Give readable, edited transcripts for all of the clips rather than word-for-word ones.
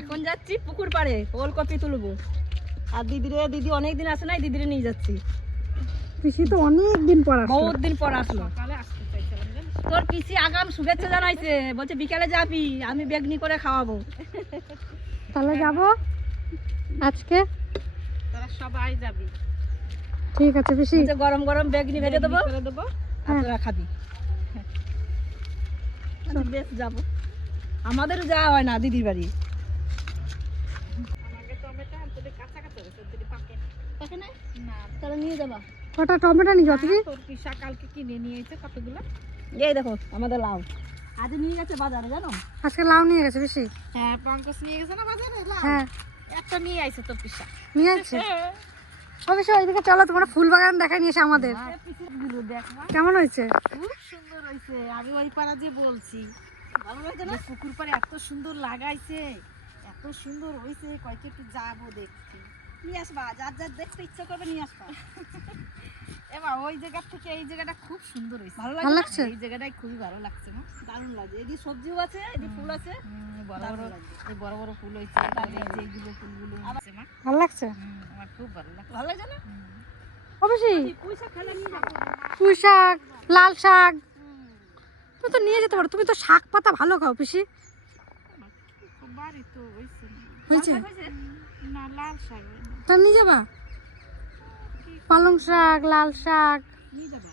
এখন যাচ্ছি পুকুর পাড়ে ওলকপি তুলবো। আর দিদি অনেকদিন আসে নাই, দিদিরে নিয়ে যাচ্ছি। পিসি তো অনেকদিন পর আসলো, বহুত দিন পর আসলো। তোর পিসি আগাম শুভেচ্ছা জানাইছে, বলছে বিকালে যাবি, আমি বেগনি করে খাওয়াবো। তাহলে যাব আজকে, তোরা সবাই যাবি। ঠিক আছে পিসি, গরম গরম বেগনি ভেজে দেবো, আর তোরা খাবি। বেশ যাবো, আমাদেরও যাওয়া হয় না দিদির বাড়ি। তাহলে নিয়ে যাবা। কটা টমেটো নিয়ে যাও তুমি? তোর পিসা কালকে কিনে নিয়ে এসে কতগুলো। এই দেখো আমাদের লাউ আজ নিয়ে গেছে বাজারে, জানো? আজকে লাউ নিয়ে গেছে পিসি। হ্যাঁ, পঙ্কজ নিয়ে গেছে না বাজারে লাউ। হ্যাঁ, একটা নিয়ে আইছে তোর পিসা। নিয়ে আসছে। অবশ্য ওইদিকে চলো, তোমার ফুল বাগান দেখাই নিয়ে এসে আমাদের। কেমন হয়েছে? খুব সুন্দর হয়েছে। আমি ওই পাড়া যে বলছি, ভালো হয়েছে না? পুকুর পাড়ে এত সুন্দর লাগাইছে, এত সুন্দর হয়েছে, কয়েকটা একটু যাবো দেখছি। নিয়ে আসবা, যার যার দেখতে ইচ্ছা করবে নিয়ে আসবা। এবার ওই জায়গা থেকে এই জায়গাটা খুব সুন্দর হয়েছে। ভালো লাগছে? এই জায়গাটাই খুবই ভালো লাগছে না? দারুণ লাগছে। এদিকে সবজিও আছে, এদিকে ফুল আছে, বড় বড় এই বড় বড় ফুল হয়েছে। এইগুলো ফুলগুলো আছে মা, ভালো লাগছে। আমার খুব ভালো লাগছে। ভালো লাগছে না? অবশ্যই পুঁই শাক খেলে নিয়ে যাবো। পুঁই শাক, লাল শাক তুমি তো নিয়ে যেতে পারো। তুমি তো শাক পাতা ভালো খাও পিসি। বাড়ি তো হয়েছে হয়েছে না, লাল শাক তা নিয়ে যাবা। পালং শাক, লাল শাক নিয়ে যাবো।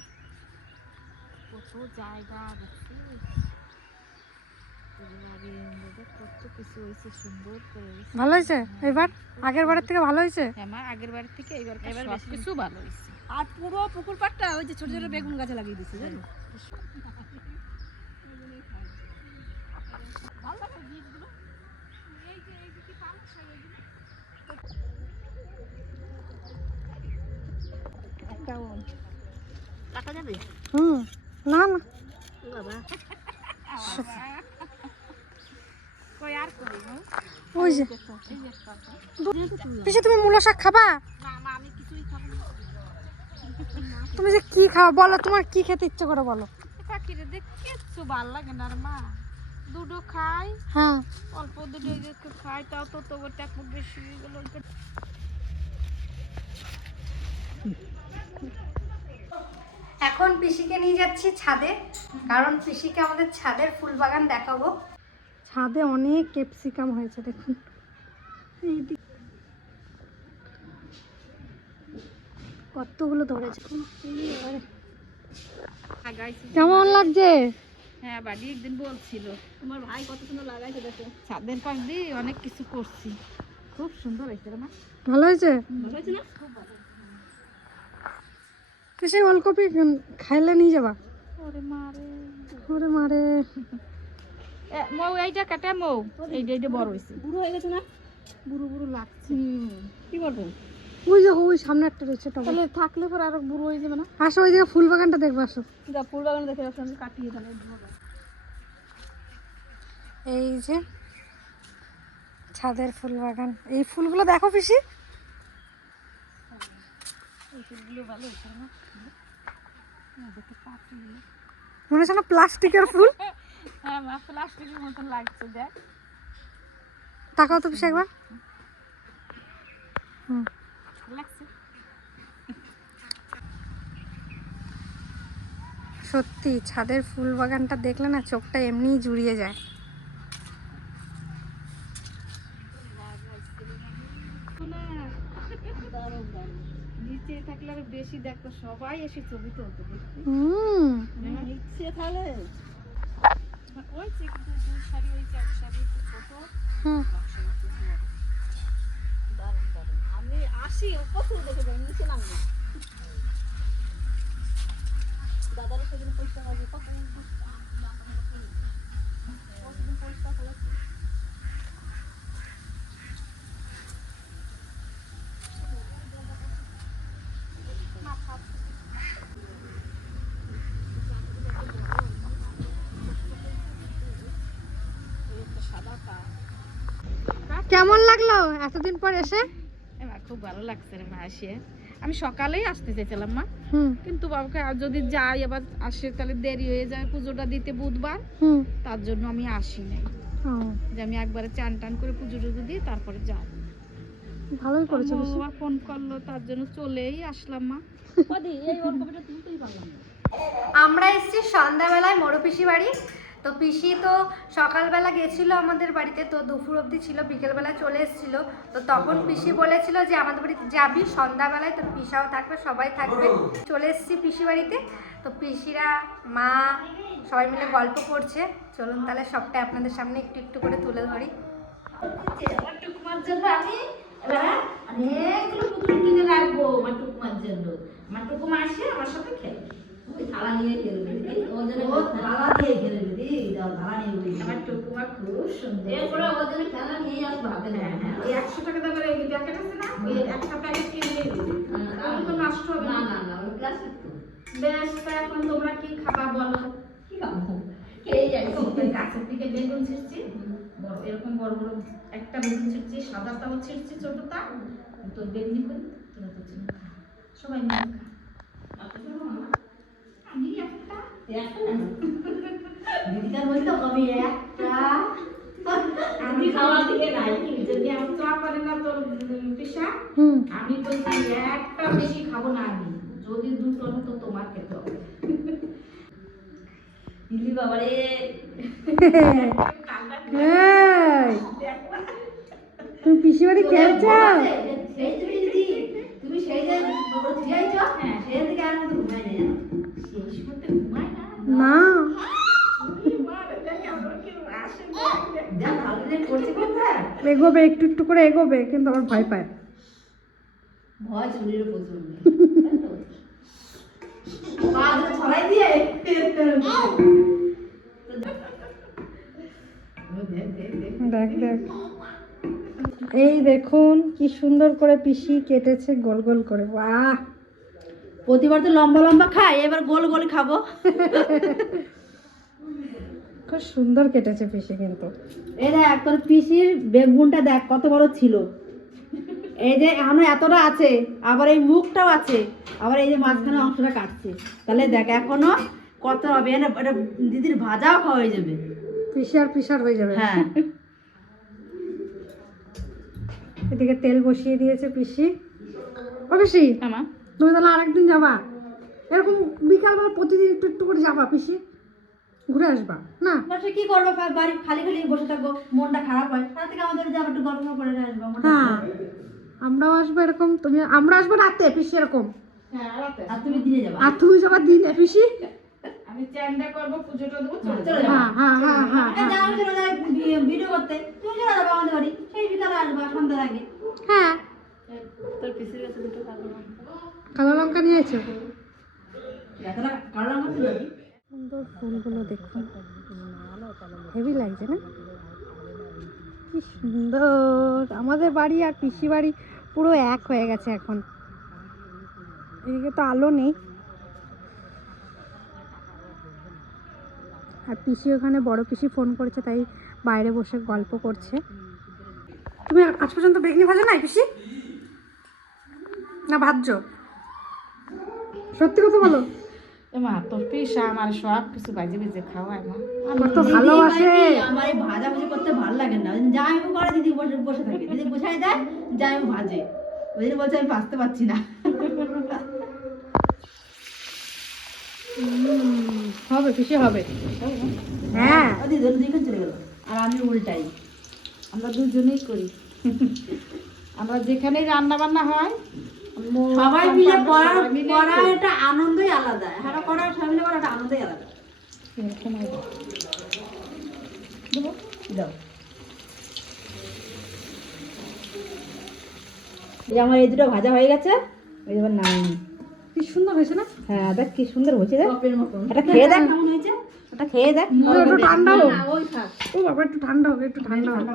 কত জায়গা দেখছি, কত কিছু হয়েছে, সুন্দর করে হয়েছে। ভালো হয়েছে এবার? আগের বারের থেকে ভালো হয়েছে? আমার আগের বারের থেকে এবার বেশি কিছু ভালো হয়েছে। আর পুরো পুকুর পাড়টা ওই যে ছোট ছোট বেগুন গাছে লাগিয়ে দিয়েছে, জানো? ভালো লাগে বীজগুলো। এই যে কি পালং শাক, একটাও কাটা যাবে? না না বাবা কই আর কই না? ওই যে এই যে একটা। পিসি তুমি মূলো শাক খাবা? না মা, আমি কিছুই খাবো না। তুমি যে কি খাও বলো, তোমার কি খেতে ইচ্ছে করে বলো। পাখিরে দেখ কিচ্ছু ভালো লাগে না রে মা। দুটো খাই, হ্যাঁ অল্প দুটো একটু খাই, তাও তো তোরটা একটু বেশি হয়ে গেল। এখন পিসিকে নিয়ে যাচ্ছি ছাদে, কারণ পিসিকে আমাদের ছাদের ফুল বাগান দেখাবো। ছাদে অনেক ক্যাপসিকাম হয়েছে, দেখুন কতগুলো ধরেছে। কেমন লাগছে? হ্যাঁ, বাড়ি একদিন বলছিল তোমার ভাই কত সুন্দর লাগাইছে, দেখো ছাদের পাশ দিয়ে অনেক কিছু করছি। খুব সুন্দর হয়েছে রে মা। ভালো হয়েছে? ভালো হয়েছে না? খুব ভালো। পিসি ওলকপি খাইলে নিয়ে যাবা? ওরে মারে, ওরে মারে, মৌ এইটা কাটা, মৌ এইটা বড় হয়েছে, বুড়ো হয়ে গেছে না? বুড়ো বুড়ো লাগছে। কি করবো? ওই দেখো ওই সামনে একটা রয়েছে টবে। তাহলে থাকলে পরে আরো বুড়ো হয়ে যাবে না? আসো ওইদিকে ফুল বাগানটা দেখবো, আসো। যা ফুল বাগান দেখে আসো, আমি কাটিয়ে তাহলে। এই যে ছাদের ফুল বাগান, এই ফুলগুলো দেখো পিসি। এই ফুলগুলো ভালো হয়েছে না? মনে হচ্ছে না প্লাস্টিকের ফুল? হ্যাঁ মা, প্লাস্টিকের মতন লাগছে, দেখ। তাকাও তো পিসি একবার। লাগছে সত্যি ছাদের ফুল বাগানটা দেখলে না চোখটা এমনিই জুড়িয়ে যায়। নিচে থাকলে আরো বেশি দেখো, সবাই এসে ছবি তুলতে দেখছি। নিচে তাহলে ওই যে দুই শাড়ি, ওই চার শাড়ি একটু ছোট, দারুণ দারুণ। আমি আসি উপর দেখে যাই, নিচে নামবো। দাদার সেদিন পরিষ্কার করবে, কতদিন পরিষ্কার করেছি। কেমন লাগলো এতদিন পর এসে? খুব ভালো লাগছে রে মা আসে। আমি সকালেই আসতে চাইছিলাম মা, হুম কিন্তু বাবাকে যদি যাই আবার আসে তাহলে দেরি হয়ে যায় পুজোটা দিতে বুধবার, তার জন্য আমি আসি নাই। যে আমি একবারে চান টান করে পুজো টুজো দিয়ে তারপরে যাব। ভালোই করেছো পিসি। বাবা ফোন করলো তার জন্য চলেই আসলাম মা। এই ওর কবিটা তুলতেই পারলাম না। আমরা এসেছি সন্ধ্যাবেলায় মোড়ো পিসি বাড়ি। তো পিসি তো সকালবেলা গেছিলো আমাদের বাড়িতে, তো দুপুর অবধি ছিল, বিকেলবেলা চলে এসেছিলো। তো তখন পিসি বলেছিল যে আমাদের বাড়িতে যাবি সন্ধ্যাবেলায়, তো পিসাও থাকবে, সবাই থাকবে। চলে এসেছি পিসি বাড়িতে। তো পিসিরা মা সবাই মিলে গল্প করছে। চলুন তাহলে সবটা আপনাদের সামনে একটু একটু করে তুলে ধরি। আমার টুকুমার জন্য আমি এবার অনেকগুলো পুতুল কিনে রাখবো আমার টুকুমার জন্য। আমার টুকুমা আসে আমার সাথে খেলবে, ওই থালা নিয়ে খেলবে, ওর জন্য থালা দিয়ে খেলবে দিদি, থালা নিয়ে আমার টুকুমা খুব সুন্দর। এরপরে ওর জন্য খেলা নিয়ে আসবো হাতে। হ্যাঁ হ্যাঁ, ওই 100 টাকা দামের ওই প্যাকেট আছে না, ওই একটা প্যাকেট কিনে দিয়ে দিবি, তাহলে তো নষ্ট হবে না। না না, ওই প্লাস্টিক তো। বেশ, তা এখন তোমরা কি খাবা বলো? কি খাবো? এই গাছের থেকে বেগুন ছিঁড়ছি, বড় এরকম বড় বড় একটা বেগুন ছিঁড়ছি, সাদাটাও ছিঁড়ছি ছোটটা, তো বেগুনি করে তোরা তো চিনি খা, সবাই মিলে খা। আমি একটা দিদিকার বলতো কবি একটা আমি খাওয়ার দিকে নাই, যদি আমি চা পারি না তোর পিসা, আমি বলছি একটা বেশি খাবো না, আমি যদি দুটো তো তোমার খেতে হবে। দিদি বাবারে তুমি পিসি বাড়ি খেলছো? তুমি সেই যে যাইছো, হ্যাঁ সেই দিকে আর মতো ঘুমাই না, সেই সময়তে ঘুমাই না না এগোবে, একটু একটু করে এগোবে, কিন্তু আমার ভয় পায়। ভয় চুরির প্রচন্ড ছড়াই দিয়ে দেখ দেখ, এই দেখুন কি সুন্দর করে পিসি কেটেছে গোল গোল করে। বাহ, প্রতিবার তো লম্বা লম্বা খাই, এবার গোল গোল খাবো। খুব সুন্দর কেটেছে পিসি কিন্তু। এই দেখ তোর পিসির বেগুনটা দেখ কত বড় ছিল, এই যে এখনো এতটা আছে, আবার এই মুখটাও আছে, আবার এই যে মাঝখানে অংশটা কাটছে, তাহলে দেখ এখনো কত হবে। এটা দিদির ভাজাও খাওয়া হয়ে যাবে, পিসি আর পিসার হয়ে যাবে। হ্যাঁ। এদিকে তেল বসিয়ে দিয়েছে পিসি। ও পিসি, তুমি তাহলে আরেকদিন যাবা, এরকম বিকালবেলা প্রতিদিন একটু একটু করে যাবা পিসি, ঘুরে আসবা না? বসে কি করবো, বাড়ি খালি খালি বসে থাকবো, মনটা খারাপ হয়, তার থেকে আমাদের যাবো একটু গল্প করে আসবো। হ্যাঁ, আমরাও আসবো এরকম, তুমি আমরা আসবো রাতে পিসি এরকম, আর তুমি দিনে যাবা, আর তুমি যাবা দিনে পিসি। আমি চান্দা করবো, পুজোটা দেবো, হ্যাঁ হ্যাঁ হ্যাঁ হ্যাঁ ভিডিও করতে তুমি চলে যাবে আমাদের বাড়ি, সেই বিকালে আসবা সন্ধ্যার আগে। হ্যাঁ, তোর পিসির কাছে দুটো কালো লঙ্কা নিয়েছো? কালো লঙ্কা ছিল। সুন্দর ফুলগুলো দেখুন, হেভি লাগছে না? কি সুন্দর, আমাদের বাড়ি আর পিসি বাড়ি পুরো এক হয়ে গেছে এখন। এদিকে তো আলো নেই, আর পিসি ওখানে বড় পিসি ফোন করেছে, তাই বাইরে বসে গল্প করছে। তুমি আজ পর্যন্ত বেগুনি ভাজো নাই পিসি? না ভাজছো? সত্যি কথা বলো। মা তোর পিসা আমার সব কিছু বাজে বেজে খাওয়ায় মা, আমার তো ভালোবাসে। আমার এই ভাজা ভুজি করতে ভালো লাগে না, যাই করে দিদি বসে বসে থাকে, দিদি বুঝাই দেয়, যাই ভাজে, ওই জন্য বলছে আমি ভাজতে পারছি না। হবে পিসি হবে। হ্যাঁ, দিদি দুইখান চলে গেল, আর আমি উল্টাই, আমরা দুজনেই করি। আমরা যেখানেই রান্না বান্না হয় সবাই মিলে করা, এটা আনন্দই আলাদা, হ্যাঁ করা সবাই মিলে করা, এটা আনন্দই আলাদা। দাও, এই আমার এই দুটো ভাজা হয়ে গেছে, ওই এবার নামিনি। কি সুন্দর হয়েছে না? হ্যাঁ দেখ কি সুন্দর হয়েছে, দেখ এটা খেয়ে দেখ কেমন হয়েছে, এটা খেয়ে দেখ। একটু ঠান্ডা হোক, ও বাবা একটু ঠান্ডা হোক, একটু ঠান্ডা হোক।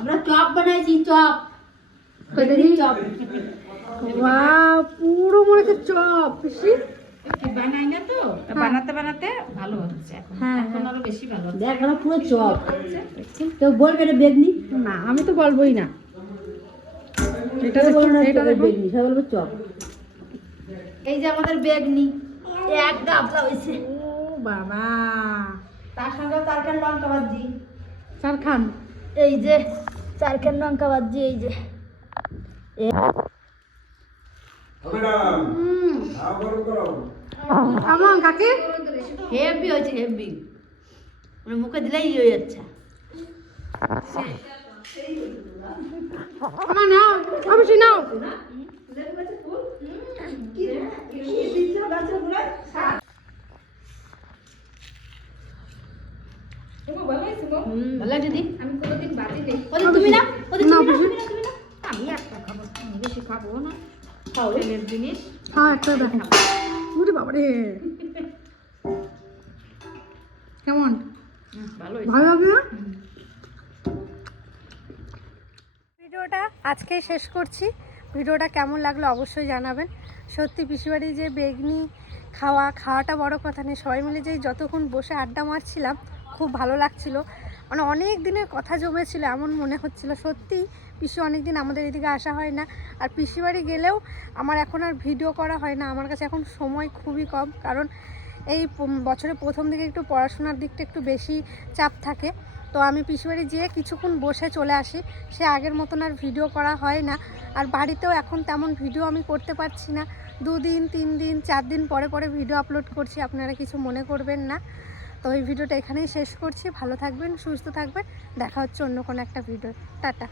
আমরা চপ বানাইছি, চপ চপ, বাহ, পুরো মনে হচ্ছে চপ পিসি। বানাই না তো, বানাতে বানাতে ভালো হচ্ছে এখন, হ্যাঁ এখন আরো বেশি ভালো হচ্ছে। দেখ এটা পুরো চপ, তো বলবে এটা বেগনি না, আমি তো বলবোই না, এটা এটা বেগনি, সবাই বলবে চপ। এই যে আমাদের বেগনি এক গাবলা হয়েছে। ও বাবা, তার সঙ্গে 4 খান লঙ্কা ভাজি। 4 খান? এই যে 4 খান লঙ্কা ভাজি, এই যে কেমন কাকি? হেভি হয়েছে, হেভি, মানে মুখে দিলেই হয়ে যাচ্ছে। আমার নাও, অবশ্যই নাও। ভালো দিদি, আমি কোনোদিন বাজি নেই। তুমি না, তুমি না, আমি একটা খাবো, আমি বেশি খাবো না। খাও তেলের জিনিস। হ্যাঁ, একটা দেখো। ওরে বাবা রে, কেমন? ভালো ভালো লাগবে না? ভিডিওটা আজকেই শেষ করছি। ভিডিওটা কেমন লাগলো অবশ্যই জানাবেন। সত্যি পিসিবাড়ি যে বেগনি খাওয়াটা বড় কথা নেই, সবাই মিলে যে যতক্ষণ বসে আড্ডা মারছিলাম খুব ভালো লাগছিল। মানে অনেক দিনের কথা জমেছিল, এমন মনে হচ্ছিল। সত্যি পিসি অনেক দিন আমাদের এদিকে আসা হয় না। আর পিসিবাড়ি গেলেও আমার এখন আর ভিডিও করা হয় না, আমার কাছে এখন সময় খুবই কম। কারণ এই বছরের প্রথম দিকে একটু পড়াশোনার দিকটা একটু বেশি চাপ থাকে। তো আমি পিসিবাড়ি যেয়ে কিছুক্ষণ বসে চলে আসি, সে আগের মতন আর ভিডিও করা হয় না। আর বাড়িতেও এখন তেমন ভিডিও আমি করতে পারছি না, 2 দিন 3 দিন 4 দিন পরে পরে ভিডিও আপলোড করছি, আপনারা কিছু মনে করবেন না। তো এই ভিডিওটা এখানেই শেষ করছি। ভালো থাকবেন, সুস্থ থাকবেন, দেখা হচ্ছে অন্য কোনো একটা ভিডিও। টাটা।